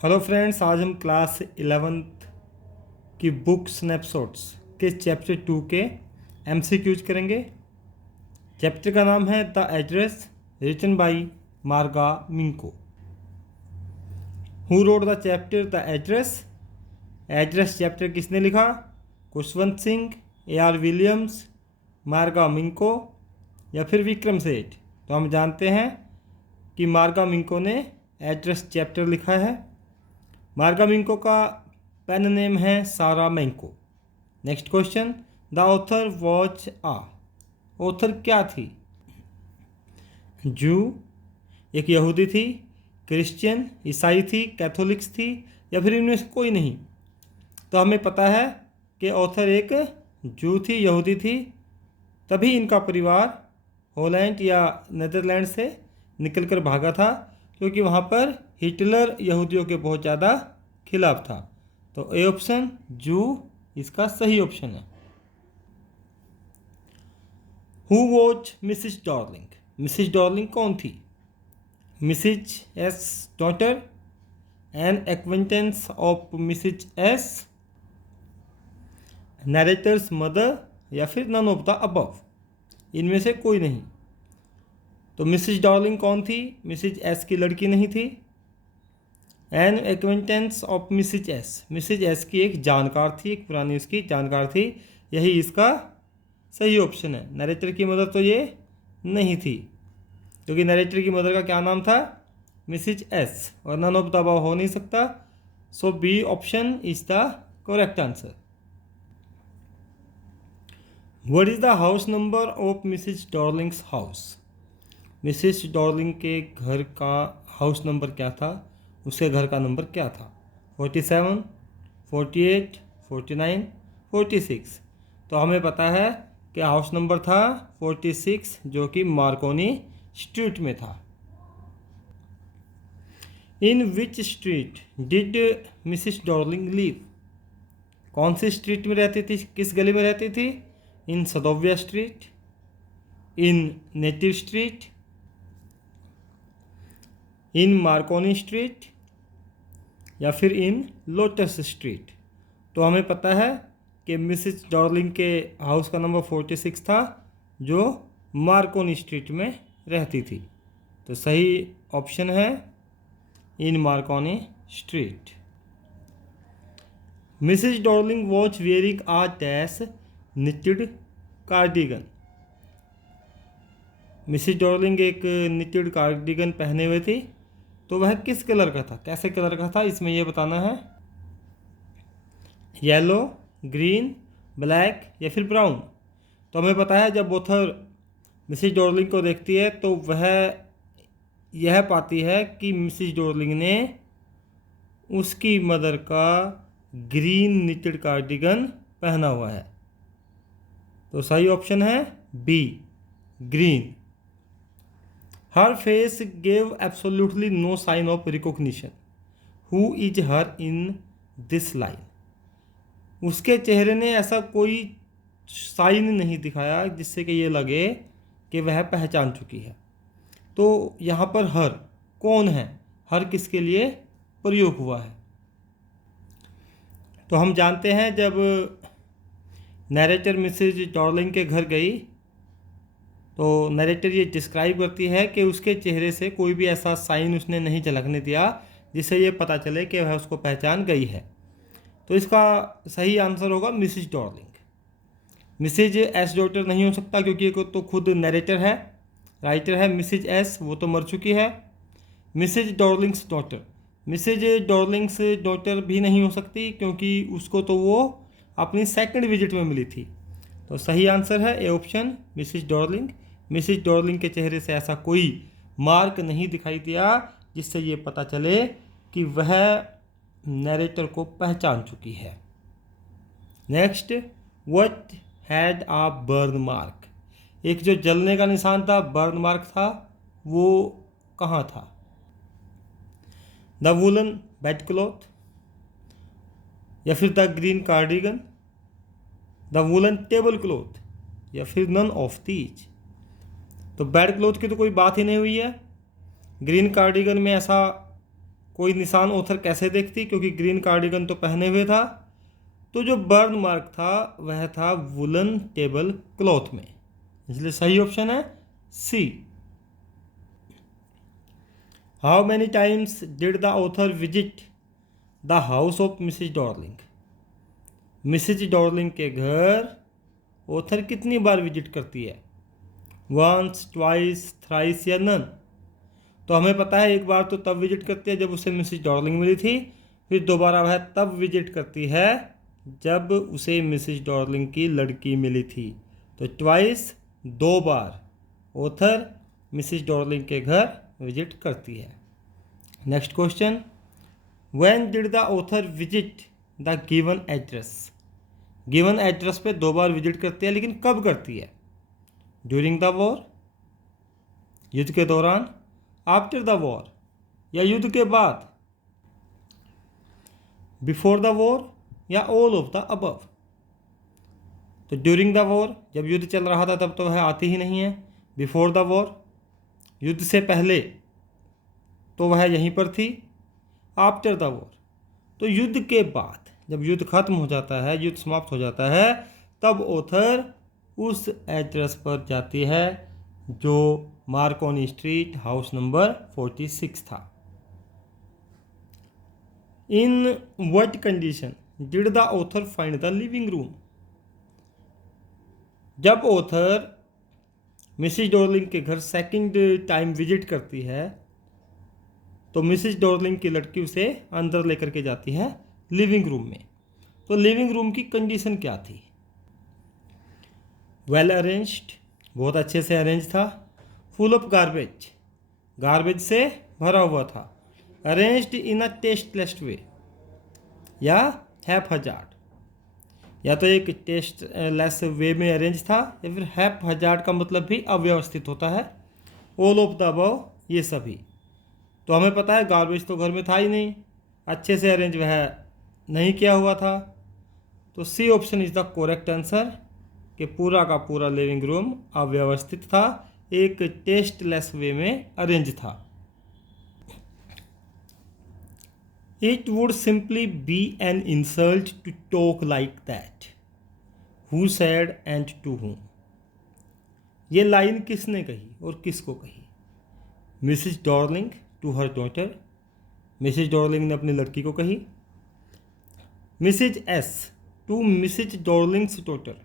Hello friends, आज हम class 11th की बुक स्नैपशॉट्स के चैप्टर 2 के एमसीक्यूज करेंगे। चैप्टर का नाम है द एड्रेस, रिटन बाय मार्गा मिंको। Who wrote the chapter the address? Address chapter किसने लिखा? खुशवंत सिंह, AR विलियम्स, मार्गा मिंको या फिर विक्रम सेठ। तो हम जानते हैं कि मार्गा मिंको ने एड्रेस चैप्टर लिखा है। मार्गा मिंको का पेन नेम है सारा मैंको। Next question, the author was a. Author क्या थी? जू, एक यहूदी थी, क्रिश्चियन ईसाई थी, कैथोलिक्स थी या फिर इनमें से कोई नहीं। तो हमें पता है कि ऑथर एक जू थी, यहूदी थी। तभी इनका परिवार हॉलैंड या नीदरलैंड से निकलकर भागा था, क्योंकि वहाँ पर हिटलर यहूदियों के बहुत ज़्यादा खिलाफ था। तो ए ऑप्शन जू इसका सही ऑप्शन है। Who watch Mrs Darling? Mrs Darling कौन थी? Mrs S daughter, an acquaintance of Mrs S, narrator's mother या फिर नन ऑफ द अबव। इनमें से कोई नहीं। तो मिसिज डॉर्लिंग कौन थी? मिसिज एस की लड़की नहीं थी। An acquaintance of Mrs S, Mrs S की एक जानकार थी, एक पुरानी उसकी जानकार थी। यही इसका सही ऑप्शन है। नरेटर की मदर तो ये नहीं थी, क्योंकि नरेटर की मदर का क्या नाम था? मिसिज एस, और नन ऑफ द अबव हो नहीं सकता। So B option is the correct answer. What is the house number of Mrs Darling's house? Mrs Darling के घर का हाउस नंबर क्या था? उसके घर का नंबर क्या था? 47, 48, 49, 46। तो हमें पता है कि हाउस नंबर था 46, जो कि मार्कोनी स्ट्रीट में था। In which street did Mrs Darling live? कौन सी स्ट्रीट में रहती थी, किस गली में रहती थी? In Sadovia street, in native street, in Marconi street या फिर इन लोटस स्ट्रीट। तो हमें पता है कि मिसिज डॉर्लिंग के हाउस का नंबर 46 था, जो मार्कोनी स्ट्रीट में रहती थी। तो सही ऑप्शन है in Marconi street. Mrs Darling was wearing a dash knitted cardigan. Mrs Darling एक निटेड कार्डिगन पहने हुए थी। तो वह किस कलर का था, कैसे कलर का था, इसमें यह बताना है। येलो, ग्रीन, ब्लैक या फिर ब्राउन। तो हमें पता है जब ऑथर मिसिज डॉर्लिंग को देखती है तो वह यह पाती है कि मिसिज डॉर्लिंग ने उसकी मदर का ग्रीन निटेड कार्डिगन पहना हुआ है। तो सही ऑप्शन है B, green. Her face gave absolutely no sign of recognition. Who is her in this line? उसके चेहरे ने ऐसा कोई साइन नहीं दिखाया जिससे कि ये लगे कि वह पहचान चुकी है। तो यहाँ पर हर कौन है? हर किसके लिए प्रयोग हुआ है? तो हम जानते हैं जब नरेटर मिसेज डॉर्लिंग के घर गई तो नरेटर ये डिस्क्राइब करती है कि उसके चेहरे से कोई भी ऐसा साइन उसने नहीं झलकने दिया जिससे ये पता चले कि वह उसको पहचान गई है। तो इसका सही आंसर होगा Mrs Darling. Mrs S daughter नहीं हो सकता, क्योंकि एक तो खुद नरेटर है, राइटर है। मिसिज एस वो तो मर चुकी है। Mrs Darling's daughter, Mrs Darling's daughter भी नहीं हो सकती, क्योंकि उसको तो वो अपनी सेकंड विजिट में मिली थी। तो सही आंसर है A option, Mrs Darling. Mrs Darling के चेहरे से ऐसा कोई मार्क नहीं दिखाई दिया जिससे ये पता चले कि वह नरेटर को पहचान चुकी है। Next, what had a burn mark? एक जो जलने का निशान था, बर्न मार्क था, वो कहाँ था? द वुलन बेड क्लॉथ या फिर the green cardigan, the woollen table cloth या फिर नन ऑफ दीज। तो बेड क्लॉथ की तो कोई बात ही नहीं हुई है। ग्रीन कार्डिगन में ऐसा कोई निशान ऑथर कैसे देखती, क्योंकि ग्रीन कार्डिगन तो पहने हुए था, तो जो बर्न मार्क था वह था वुलन टेबल क्लॉथ में, इसलिए सही ऑप्शन है C. How many times did the author visit the house of Mrs Darling? Mrs Darling के घर ऑथर कितनी बार विजिट करती है? वंस, ट्वाइस, थ्राइस या नन? तो हमें पता है एक बार तो तब विजिट करती है जब उसे मिसिज डॉर्लिंग मिली थी, फिर दोबारा वह तब विजिट करती है जब उसे मिसिज डॉर्लिंग की लड़की मिली थी। तो ट्वाइस, 2 बार ऑथर मिसिज डॉर्लिंग के घर विजिट करती है। Next question, when did the author visit the given address? Given address पे 2 बार विजिट करती है, लेकिन कब करती है? ड्यूरिंग द वॉर, युद्ध के दौरान, आफ्टर द वॉर या युद्ध के बाद, बिफोर द वॉर या ऑल ऑफ द अबव? तो ड्यूरिंग द वॉर, जब युद्ध चल रहा था तब तो वह आती ही नहीं है। बिफोर द वॉर, युद्ध से पहले तो वह यहीं पर थी। आफ्टर द वॉर, तो युद्ध के बाद, जब युद्ध खत्म हो जाता है, युद्ध समाप्त हो जाता है, तब ऑथर उस एड्रेस पर जाती है जो मार्कोनी स्ट्रीट हाउस नंबर 46 था। In what condition did the author find the living room? जब ऑथर मिसिज डॉर्लिंग के घर सेकंड टाइम विजिट करती है तो मिसिज डॉर्लिंग की लड़की उसे अंदर लेकर के जाती है लिविंग रूम में। तो लिविंग रूम की कंडीशन क्या थी? वेल अरेंज्ड, बहुत अच्छे से अरेंज था। फुल ऑफ गार्बेज, गार्बेज से भरा हुआ था। अरेंज्ड इन अ टेस्टलेस वे, या हैप हजार्ड, या तो एक टेस्टलेस वे में अरेंज था, या फिर हैप हजार्ड का मतलब भी अव्यवस्थित होता है। ऑल ऑफ द अबव, ये सभी। तो हमें पता है गार्बेज तो घर में था ही नहीं, अच्छे से अरेंज वह नहीं किया हुआ था। तो C option is the correct answer, कि पूरा का पूरा लिविंग रूम अव्यवस्थित था, एक टेस्टलेस वे में अरेंज था। It would simply be an insult to talk like that, who said and to whom? ये लाइन किसने कही और किसको कही? Mrs Darling to her daughter, Mrs Darling ने अपनी लड़की को कही। Mrs S to Mrs Darling's daughter,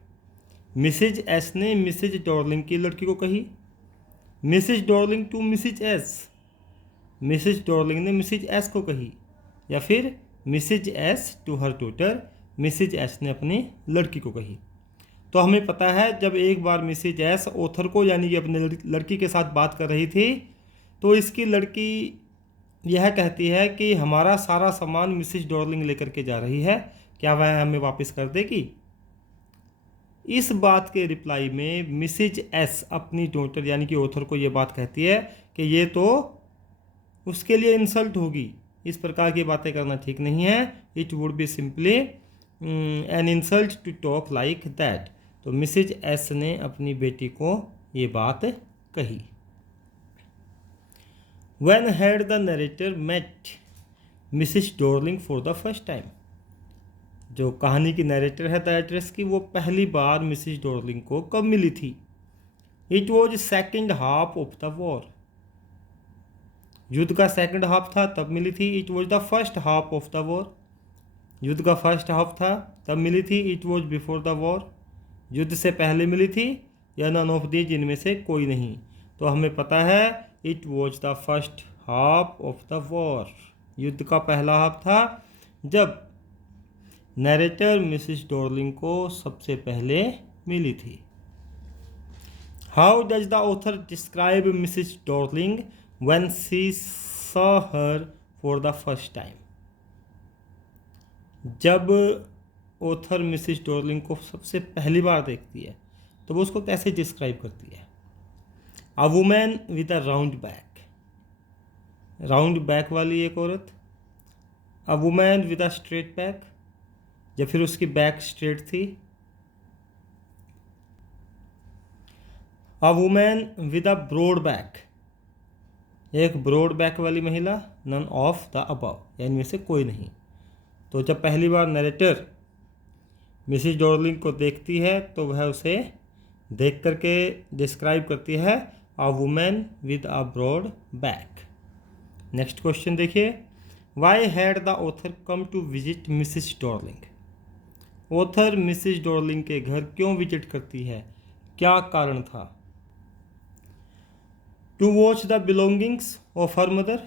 Mrs S ने मिसिज डॉर्लिंग की लड़की को कही। Mrs Darling to Mrs S, Mrs Darling ने मिसिज एस को कही। या फिर Mrs S to her daughter, Mrs S ने अपनी लड़की को कही। तो हमें पता है जब एक बार मिसिज एस ऑथर को यानी कि अपनी लड़की के साथ बात कर रही थी, तो इसकी लड़की यह कहती है कि हमारा सारा सामान मिसिज डॉर्लिंग लेकर के जा रही है, क्या वह हमें वापस कर देगी? इस बात के रिप्लाई में मिसिज एस अपनी डॉटर यानी कि ऑथर को ये बात कहती है कि ये तो उसके लिए इंसल्ट होगी, इस प्रकार की बातें करना ठीक नहीं है। It would be simply an insult to talk like that. तो मिसिज एस ने अपनी बेटी को ये बात कही। When had the narrator met Mrs. Dorling for the first time? जो कहानी की नरेटर है द एड्रेस की, वो पहली बार मिसिज डॉर्लिंग को कब मिली थी? It was second half of the war, युद्ध का सेकंड हाफ था तब मिली थी। It was the first half of the war, युद्ध का फर्स्ट हाफ था तब मिली थी। It was before the war, युद्ध से पहले मिली थी, या नन ऑफ दीज, इनमें से कोई नहीं। तो हमें पता है it was the first half of the war, युद्ध का पहला हाफ था जब नरेटर मिसिज डॉर्लिंग को सबसे पहले मिली थी। How does the author describe Mrs Darling when she saw her for the first time? जब ऑथर मिसिज डॉर्लिंग को सबसे पहली बार देखती है तो वो उसको कैसे डिस्क्राइब करती है? A woman with a round back, round back वाली एक औरत। A woman with a straight back, या फिर उसकी बैक स्ट्रेट थी। A woman with a broad back, एक ब्रॉड बैक वाली महिला, नन ऑफ द अबव, या इनमें से कोई नहीं। तो जब पहली बार नरेटर मिसिज डॉर्लिंग को देखती है तो वह उसे देख करके डिस्क्राइब करती है a woman with a broad back. Next question देखिए, why had the author come to visit Mrs Darling? Author Mrs Darling के घर क्यों विजिट करती है, क्या कारण था? To watch the belongings of her mother,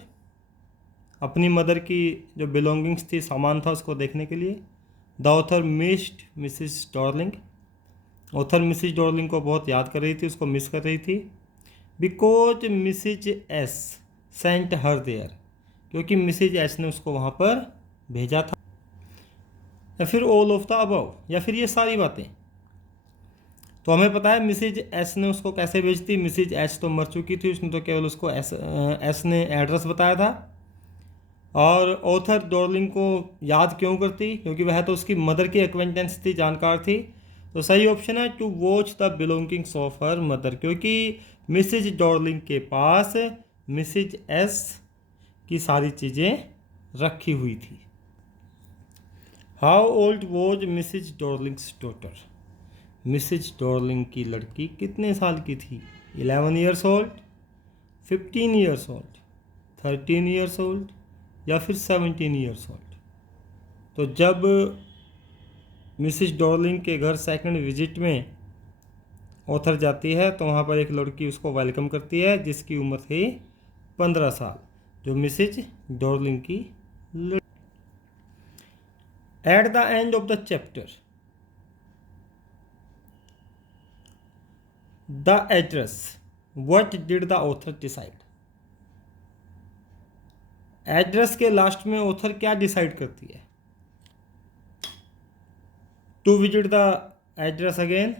अपनी मदर की जो बिलोंगिंग्स थी, सामान था, उसको देखने के लिए। The author missed Mrs Darling, author Mrs Darling को बहुत याद कर रही थी, उसको मिस कर रही थी। Because Mrs S sent her there, क्योंकि मिसिज एस ने उसको वहाँ पर भेजा था। या फिर ऑल ऑफ द अबव, या फिर ये सारी बातें। तो हमें पता है मिसिज एस ने उसको कैसे भेजती। मिसिज एस तो मर चुकी थी, उसने तो केवल उसको एस ने एड्रेस बताया था। और ऑथर डॉर्लिंग को याद क्यों करती, क्योंकि वह तो उसकी मदर की एक्वेंटेंस थी, जानकार थी। तो सही ऑप्शन है to watch the belongings of her mother, क्योंकि मिसिज डॉर्लिंग के पास मिसिज एस की सारी चीज़ें रखी हुई थी। How old was Mrs Darling's daughter? Mrs Darling की लड़की कितने साल की थी? 11 years old, 15 years old, 13 years old, या फिर 17 ईयर्स ओल्ड। तो जब मिसिज डॉर्लिंग के घर सेकंड विजिट में ऑथर जाती है तो वहाँ पर एक लड़की उसको वेलकम करती है जिसकी उम्र थी 15 साल, जो मिसिज डॉर्लिंग की लड़की। At the end of the chapter, the address, what did the author decide? Address के लास्ट में ऑथर क्या डिसाइड करती है? To visit the address again,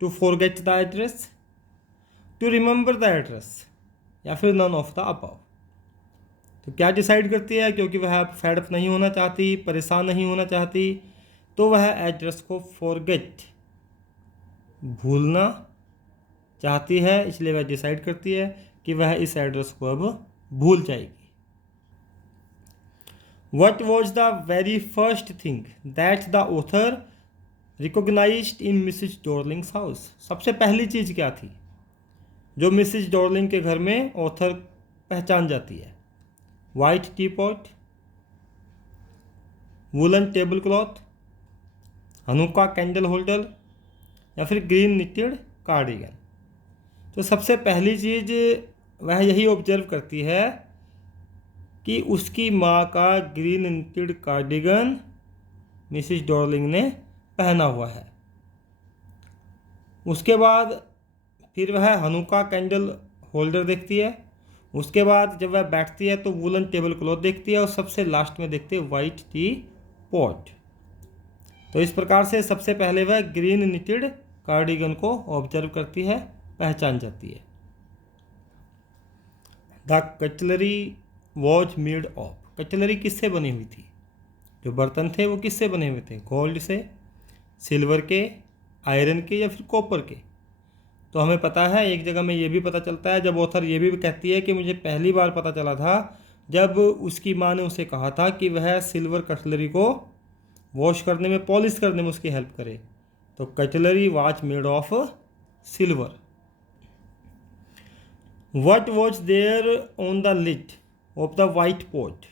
to forget the address, to remember the address, या फिर none of the above. तो क्या decide करती है? क्योंकि वह अब फेडअप नहीं होना चाहती, परेशान नहीं होना चाहती, तो वह एड्रेस को फॉरगेट, भूलना चाहती है, इसलिए वह डिसाइड करती है कि वह इस एड्रेस को अब भूल जाएगी। What was the very first thing that the author recognized in Mrs. Dorling's house? सबसे पहली चीज़ क्या थी जो मिसिज डॉर्लिंग के घर में ऑथर पहचान जाती है? White T pot, woollen table cloth, Hanukkah candle holder, या फिर ग्रीन निटेड कार्डिगन। तो सबसे पहली चीज़ वह यही ऑब्जर्व करती है कि उसकी माँ का green knitted cardigan Mrs Darling ने पहना हुआ है। उसके बाद फिर वह हनुका कैंडल होल्डर देखती है। उसके बाद जब वह बैठती है तो वुलन टेबल क्लॉथ देखती है, और सबसे लास्ट में देखती है वाइट टी पॉट। तो इस प्रकार से सबसे पहले वह ग्रीन निटेड कार्डिगन को ऑब्जर्व करती है, पहचान जाती है। The cutlery was made of, cutlery किससे बनी हुई थी? जो बर्तन थे वो किससे बने हुए थे? गोल्ड से, सिल्वर के, आयरन के, या फिर कॉपर के? तो हमें पता है, एक जगह में ये भी पता चलता है, जब ऑथर ये भी कहती है कि मुझे पहली बार पता चला था जब उसकी माँ ने उसे कहा था कि वह सिल्वर कटलरी को वॉश करने में, पॉलिश करने में उसकी हेल्प करे। तो cutlery was made of silver. What was there on the lid of the white pot?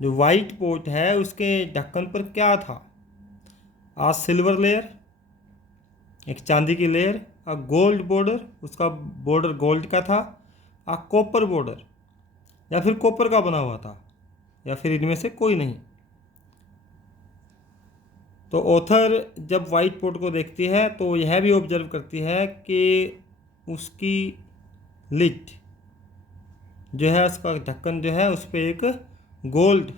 जो वाइट पोट है उसके ढक्कन पर क्या था? आ सिल्वर लेयर, एक चांदी की लेयर, आ गोल्ड बॉर्डर, उसका बॉर्डर गोल्ड का था, आ कॉपर बॉर्डर, या फिर कॉपर का बना हुआ था, या फिर इनमें से कोई नहीं। तो ऑथर जब वाइट पोट को देखती है तो यह भी ऑब्जर्व करती है कि उसकी लिड जो है, उसका ढक्कन जो है, उस पर एक गोल्ड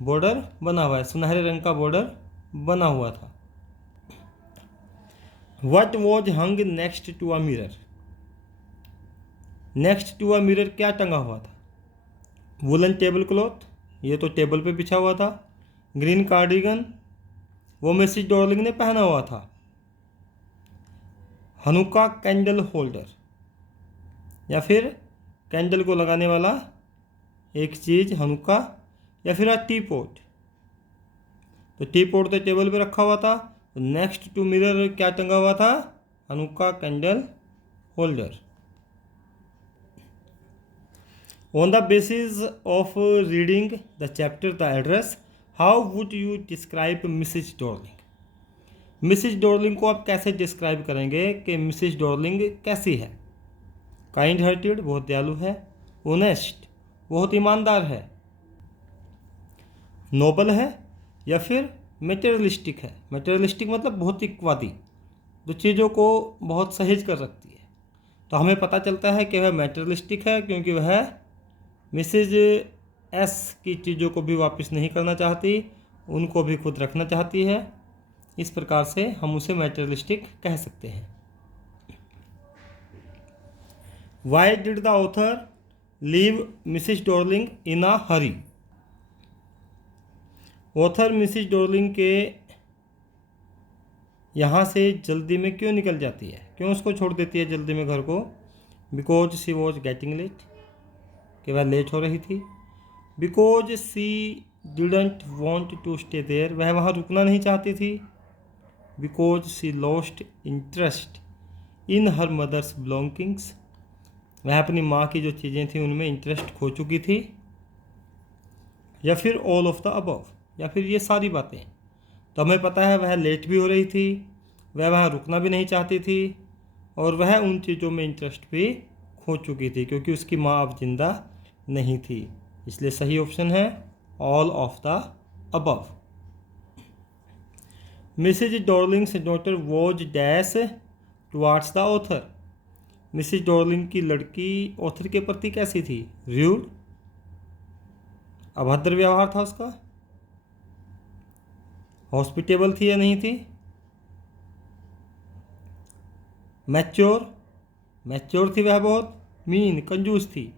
बॉर्डर बना हुआ है, सुनहरे रंग का बॉर्डर बना हुआ था। What was hung next to a mirror, next to a mirror क्या टंगा हुआ था? वुलन टेबल क्लॉथ, ये तो टेबल पे बिछा हुआ था। ग्रीन कार्डिगन, वो मिसिज डॉर्लिंग ने पहना हुआ था। हनुका कैंडल होल्डर, या फिर कैंडल को लगाने वाला एक चीज़ हनुक्का, या फिर टी पॉट। तो टी पॉट तो टेबल पे रखा हुआ था, तो नेक्स्ट टू मिरर क्या टंगा हुआ था? Hanukkah candle holder. On the basis of reading the chapter The Address, how would you describe Mrs Darling? Mrs Darling को आप कैसे डिस्क्राइब करेंगे कि मिसेज डॉर्लिंग कैसी है? काइंड हार्टेड, बहुत दयालु है। ऑनेस्ट, बहुत ईमानदार है। नोबल है, या फिर मेटेरियलिस्टिक है। मेटेरियलिस्टिक मतलब भौतिकवादी, जो चीज़ों को बहुत सहेज कर रखती है। तो हमें पता चलता है कि वह मेटेरियलिस्टिक है, क्योंकि वह मिसेज एस की चीज़ों को भी वापस नहीं करना चाहती, उनको भी खुद रखना चाहती है। इस प्रकार से हम उसे मेटेरियलिस्टिक कह सकते हैं। Why did the author leave Mrs Darling in a hurry? Author Mrs Darling के यहाँ से जल्दी में क्यों निकल जाती है? क्यों उसको छोड़ देती है जल्दी में घर को? Because she was getting late, कि वह लेट हो रही थी। Because she didn't want to stay there, वह वहाँ रुकना नहीं चाहती थी। Because she lost interest in her mother's belongings, वह अपनी माँ की जो चीज़ें थी उनमें इंटरेस्ट खो चुकी थी। या फिर ऑल ऑफ द अबव, या फिर ये सारी बातें। तो हमें पता है वह लेट भी हो रही थी, वह वहाँ रुकना भी नहीं चाहती थी, और वह उन चीज़ों में इंटरेस्ट भी खो चुकी थी, क्योंकि उसकी माँ अब जिंदा नहीं थी। इसलिए सही ऑप्शन है all of the above. Mrs Darling's daughter was dash towards the author, Mrs Darling की लड़की ऑथर के प्रति कैसी थी? रूड, अभद्र व्यवहार था उसका। हॉस्पिटेबल थी या नहीं थी? मैच्योर, मैच्योर थी वह बहुत। मीन, कंजूस थी।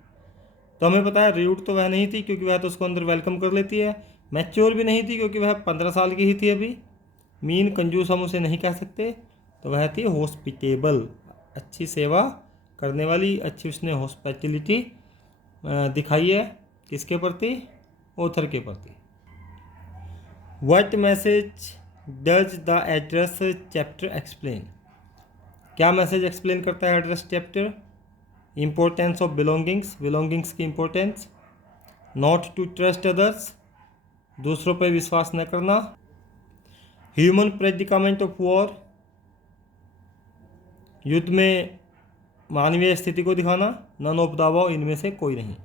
तो हमें पता है रूड तो वह नहीं थी, क्योंकि वह तो उसको अंदर वेलकम कर लेती है। मैच्योर भी नहीं थी, क्योंकि वह 15 साल की ही थी अभी। मीन, कंजूस हम उसे नहीं कह सकते, तो वह थी हॉस्पिटेबल, अच्छी सेवा करने वाली। अच्छी उसने हॉस्पिटलिटी दिखाई है किसके प्रति? ऑथर के प्रति। What message does the address chapter explain? क्या मैसेज एक्सप्लेन करता है address chapter? Importance of belongings, belongings की importance. Not to trust others, दूसरों पर विश्वास न करना। ह्यूमन प्रेडिकामेंट ऑफ वॉर, युद्ध में मानवीय स्थिति को दिखाना। नन ऑफ द अबव, इनमें से कोई नहीं।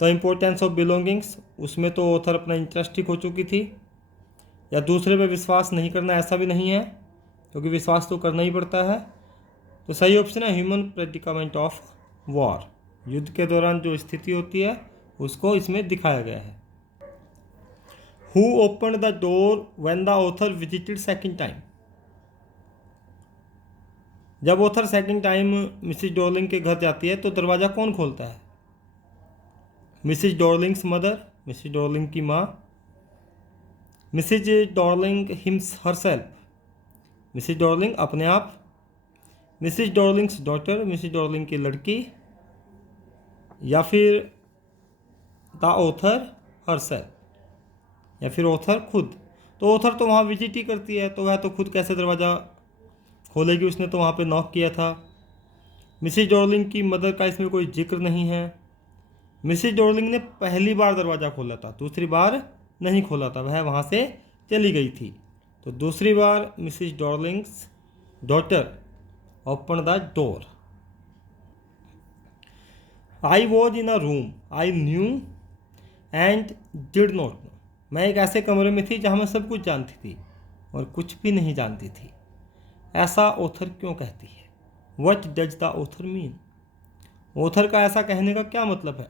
तो इम्पोर्टेंस ऑफ बिलोंगिंग्स, उसमें तो ऑथर अपना इंटरेस्ट ही खो चुकी थी। या दूसरे पे विश्वास नहीं करना, ऐसा भी नहीं है, क्योंकि विश्वास तो करना ही पड़ता है। तो सही ऑप्शन है ह्यूमन प्रेडिकामेंट ऑफ वॉर, युद्ध के दौरान जो स्थिति होती है उसको इसमें दिखाया गया है। Who open the door when the author visited second time? जब author second time Mrs Darling के घर जाती है तो दरवाज़ा कौन खोलता है? Mrs Darling's mother, Mrs Darling की माँ। Mrs Darling herself, Mrs Darling अपने आप। Mrs Darling's daughter, Mrs Darling की लड़की। या फिर द ऑथर हरसेल्फ, या फिर ऑथर खुद। तो ऑथर तो वहाँ विजिट ही करती है, तो वह तो खुद कैसे दरवाज़ा खोलेगी? उसने तो वहाँ पे नॉक किया था। मिसेज डॉर्लिंग की मदर का इसमें कोई जिक्र नहीं है। मिसेज डॉर्लिंग ने पहली बार दरवाज़ा खोला था, दूसरी बार नहीं खोला था, वह वहाँ से चली गई थी। तो दूसरी बार Mrs Darling's daughter open the door. I was in a room I knew and did not know, मैं एक ऐसे कमरे में थी जहाँ मैं सब कुछ जानती थी और कुछ भी नहीं जानती थी। ऐसा ऑथर क्यों कहती है? What does the author mean? Author का ऐसा कहने का क्या मतलब है?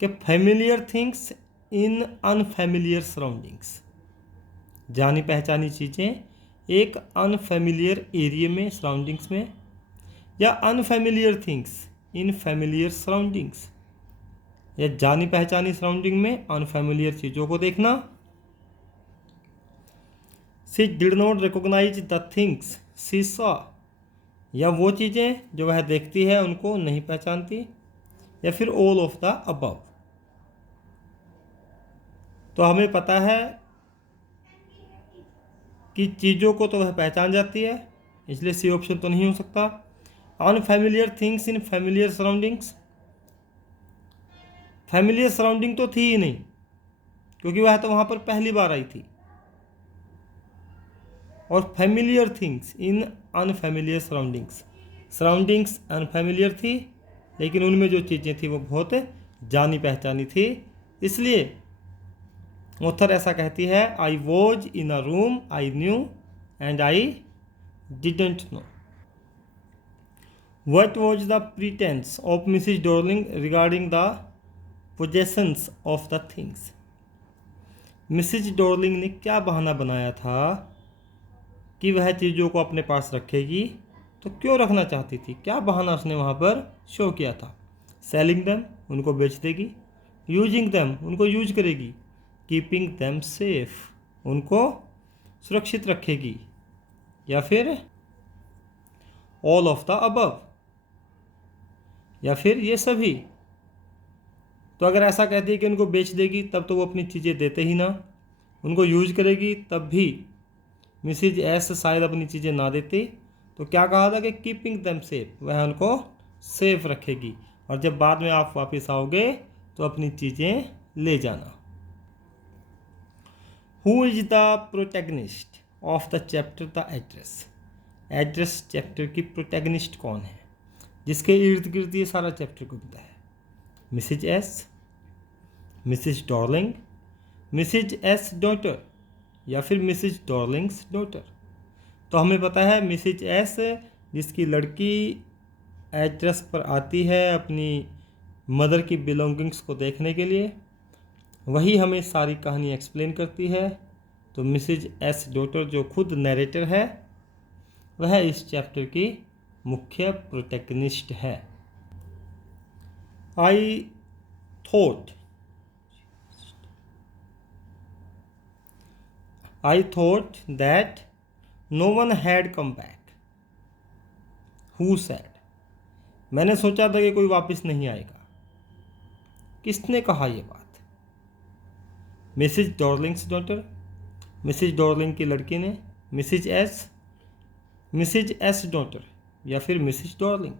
कि familiar things in unfamiliar surroundings, जानी पहचानी चीज़ें एक अनफैमिलियर एरिया में, सराउंडिंग्स में, या unfamiliar things in familiar surroundings, या जानी पहचानी सराउंडिंग में अनफैमिलियर चीज़ों को देखना। She did not recognize the things she saw, या वो चीज़ें जो वह देखती है उनको नहीं पहचानती, या फिर ऑल ऑफ द अबव। तो हमें पता है कि चीज़ों को तो वह पहचान जाती है, इसलिए सी ऑप्शन तो नहीं हो सकता। Unfamiliar things in familiar surroundings, familiar surrounding तो थी ही नहीं, क्योंकि वह तो वहाँ पर पहली बार आई थी। और familiar things in unfamiliar surroundings, surroundings unfamiliar थी, लेकिन उनमें जो चीज़ें थी वो बहुत जानी पहचानी थी। इसलिए ऑथर ऐसा कहती है, आई was in a room I knew and I didn't know. What was the प्रीटेंस of Mrs Darling regarding the possessions of the things. Mrs Darling ने क्या बहाना बनाया था कि वह चीज़ों को अपने पास रखेगी, तो क्यों रखना चाहती थी, क्या बहाना उसने वहाँ पर शो किया था। सेलिंग दैम, उनको बेच देगी। यूजिंग दैम, उनको यूज करेगी। कीपिंग दैम सेफ, उनको सुरक्षित रखेगी। या फिर ऑल ऑफ द अबव, या फिर ये सभी। तो अगर ऐसा कहती है कि उनको बेच देगी, तब तो वो अपनी चीज़ें देते ही ना। उनको यूज करेगी, तब भी मिसिज एस शायद अपनी चीज़ें ना देती। तो क्या कहा था कि कीपिंग दैम सेफ, वह उनको सेफ रखेगी, और जब बाद में आप वापस आओगे तो अपनी चीज़ें ले जाना। Who is the protagonist of the chapter the address. Address chapter की प्रोटैगनिस्ट कौन है, जिसके इर्द गिर्द ये सारा चैप्टर घूमता है। Mrs S, Mrs Darling, Mrs S daughter, या फिर मिसिज डॉर्लिंग्स डॉटर। तो हमें पता है मिसिज एस, जिसकी लड़की एड्रेस पर आती है अपनी मदर की बिलोंगिंग्स को देखने के लिए, वही हमें सारी कहानी एक्सप्लेन करती है। तो मिसिज एस डॉटर, जो खुद नैरेटर है, वह इस चैप्टर की मुख्य प्रोटैगनिस्ट है। I thought that no one had come back. Who said, मैंने सोचा था कि कोई वापस नहीं आएगा। किसने कहा ये बात। Mrs Darling's daughter, Mrs Darling की लड़की ने। मिसिज एस डॉटर, या फिर मिसिज डॉर्लिंग।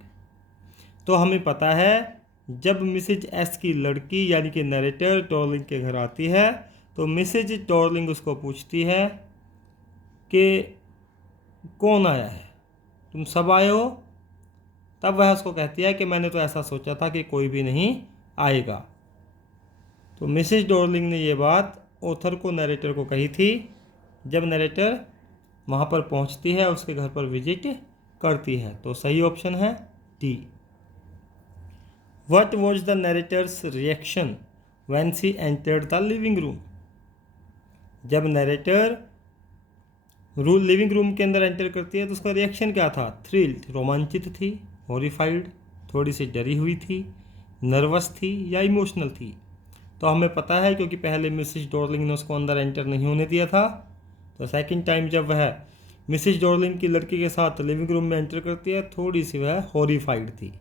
तो हमें पता है जब मिसिज एस की लड़की यानी कि नरेटर डॉर्लिंग के घर आती है, तो मिसिज डॉर्लिंग उसको पूछती है कि कौन आया है, तुम सब आए हो। तब वह उसको कहती है कि मैंने तो ऐसा सोचा था कि कोई भी नहीं आएगा। तो मिसिज डॉर्लिंग ने ये बात ऑथर को, नरेटर को कही थी, जब नरेटर वहाँ पर पहुँचती है, उसके घर पर विजिट करती है। तो सही ऑप्शन है D. What was the narrator's reaction when she entered the living room? जब नरेटर लिविंग रूम के अंदर एंटर करती है तो उसका रिएक्शन क्या था। थ्रिल्ड, रोमांचित थी। हॉरिफाइड, थोड़ी सी डरी हुई थी। नर्वस थी या इमोशनल थी। तो हमें पता है क्योंकि पहले मिसिज डॉर्लिंग ने उसको अंदर एंटर नहीं होने दिया था, तो सेकंड टाइम जब वह मिसिज डॉर्लिंग की लड़की के साथ लिविंग रूम में एंटर करती है, थोड़ी सी वह हॉरिफाइड थी।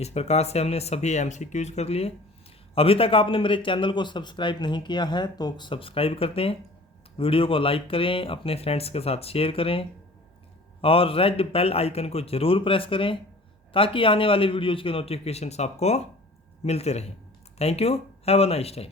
इस प्रकार से हमने सभी MCQs कर लिए। अभी तक आपने मेरे चैनल को सब्सक्राइब नहीं किया है तो सब्सक्राइब कर दें, वीडियो को लाइक करें, अपने फ्रेंड्स के साथ शेयर करें, और रेड बेल आइकन को ज़रूर प्रेस करें ताकि आने वाले वीडियोज़ के नोटिफिकेशंस आपको मिलते रहें। Thank you, have a nice time.